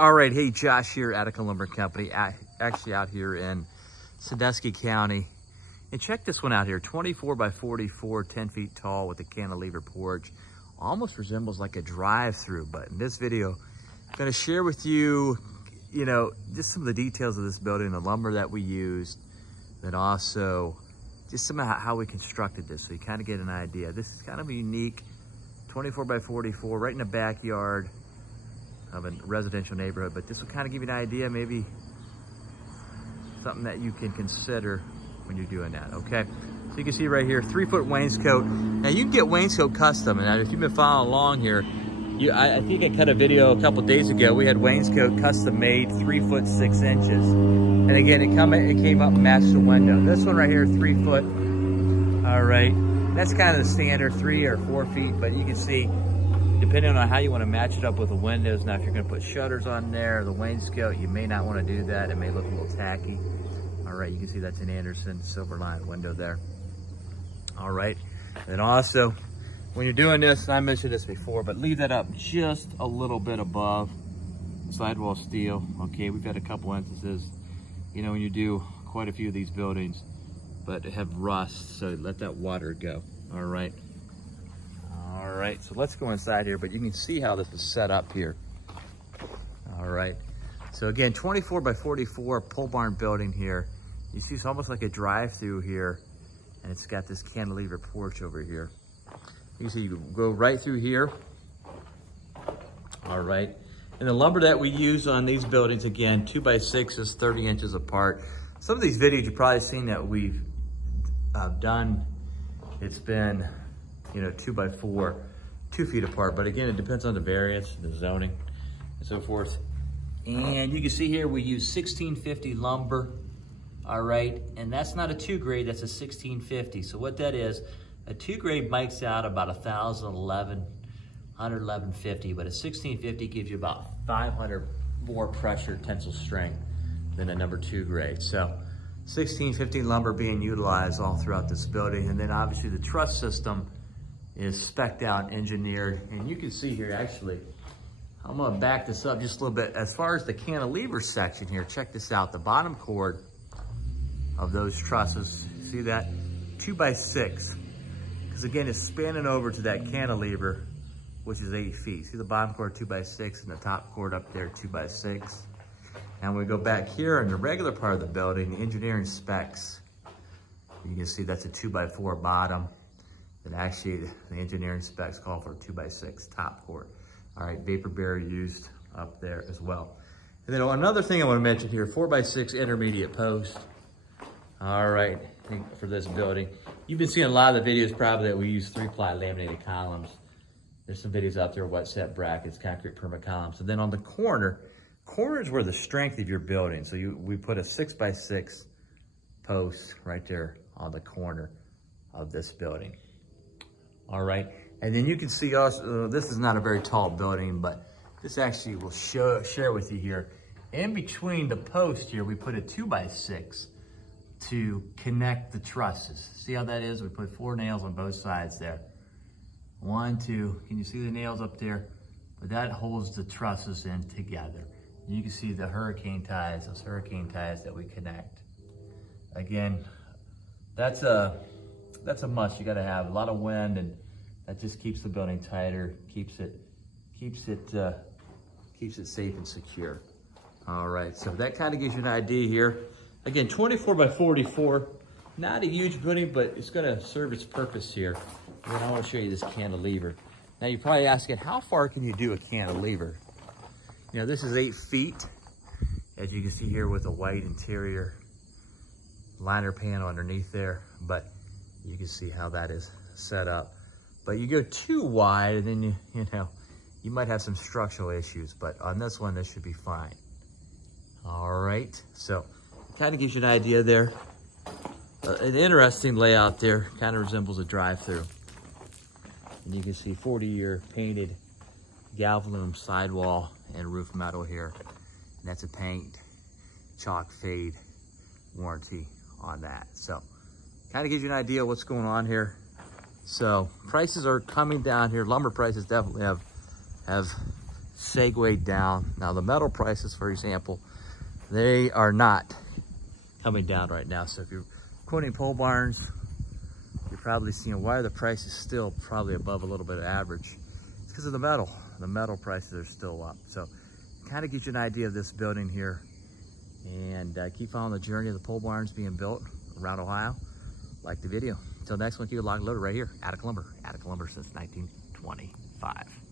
All right, hey, Josh here, Cantilever Lumber Company, actually out here in Sandusky County. And check this one out here, 24 by 44, 10 feet tall with a cantilever porch. Almost resembles like a drive-through, but in this video, I'm gonna share with you, just some of the details of this building, the lumber that we used, and also just some of how we constructed this, so you kind of get an idea. This is kind of a unique 24 by 44, right in the backyard of a residential neighborhood, but this will kind of give you an idea, maybe something that you can consider when you're doing that, okay? So you can see right here, 3-foot wainscot. Now you can get wainscot custom, and if you've been following along here, I think I cut a video a couple days ago. We had wainscot custom made, 3 foot 6 inches. And again, it came up and matched the window. This one right here, 3 foot. All right, that's kind of the standard, 3 or 4 feet, but you can see, depending on how you want to match it up with the windows. Now, if you're going to put shutters on there, the wainscot, you may not want to do that. It may look a little tacky. All right, you can see that's an Anderson silver lined window there. All right, and also, when you're doing this, and I mentioned this before, but leave that up just a little bit above sidewall steel. Okay, we've had a couple instances, when you do quite a few of these buildings, but have rust, so let that water go. All right. All right, so let's go inside here, but you can see how this is set up here. All right, so again, 24 by 44 pole barn building here. You see it's almost like a drive-through here, and it's got this cantilever porch over here. You see you go right through here. All right, and the lumber that we use on these buildings, again, 2 by 6s, 30 inches apart. Some of these videos you've probably seen that we've done, it's been 2 by 4, 2 feet apart. But again, it depends on the variance, the zoning, and so forth. And you can see here we use 1650 lumber. All right, and that's not a 2 grade, that's a 1650. So what that is, a 2 grade mikes out about 1,011, 111.50, but a 1650 gives you about 500 more pressure, tensile strength than a number 2 grade. So 1650 lumber being utilized all throughout this building. And then obviously the truss system is spec'd out, engineered. And you can see here, actually, I'm gonna back this up just a little bit. As far as the cantilever section here, check this out. The bottom cord of those trusses, see that? 2 by 6. Because again, it's spanning over to that cantilever, which is 8 feet. See the bottom cord 2 by 6 and the top cord up there 2 by 6. And we go back here in the regular part of the building, the engineering specs, you can see that's a 2 by 4 bottom. And actually the engineering specs call for a 2 by 6 top cord. All right, vapor barrier used up there as well. And then another thing I want to mention here, 4 by 6 intermediate post. All right, I think for this building. You've been seeing a lot of the videos probably that we use 3-ply laminated columns. There's some videos out there, wet set brackets, concrete perma columns. And then on the corner is where the strength of your building. So we put a 6 by 6 post right there on the corner of this building. All right, and then you can see also, this is not a very tall building, but this actually will share with you here. In between the post here, we put a 2 by 6 to connect the trusses. See how that is? We put 4 nails on both sides there. 1, 2, can you see the nails up there? But that holds the trusses in together. You can see the hurricane ties, those hurricane ties that we connect. Again, that's a must. You gotta have a lot of wind, and that just keeps the building tighter, keeps it safe and secure. All right, so that kind of gives you an idea here. Again, 24 by 44, not a huge building, but it's gonna serve its purpose here. And then I wanna show you this cantilever. Now you're probably asking, how far can you do a cantilever? This is 8 feet, as you can see here with a white interior liner panel underneath there, but you can see how that is set up. But you go too wide, and then you might have some structural issues, but on this one, this should be fine. All right, so kind of gives you an idea there. An interesting layout there, kind of resembles a drive-through. And you can see 40-year painted galvalume sidewall and roof metal here. And that's a paint, chalk fade warranty on that. So kind of gives you an idea of what's going on here. So prices are coming down here. Lumber prices definitely have segued down. Now the metal prices, for example, they are not coming down right now. So if you're quoting pole barns, you're probably seeing why are the prices still probably above a little bit of average. It's because of the metal. The metal prices are still up. So kind of gives you an idea of this building here. And keep following the journey of the pole barns being built around Ohio. Like the video. Until next one, keep it locked and loaded right here. Attic Lumber. Attic Lumber since 1925.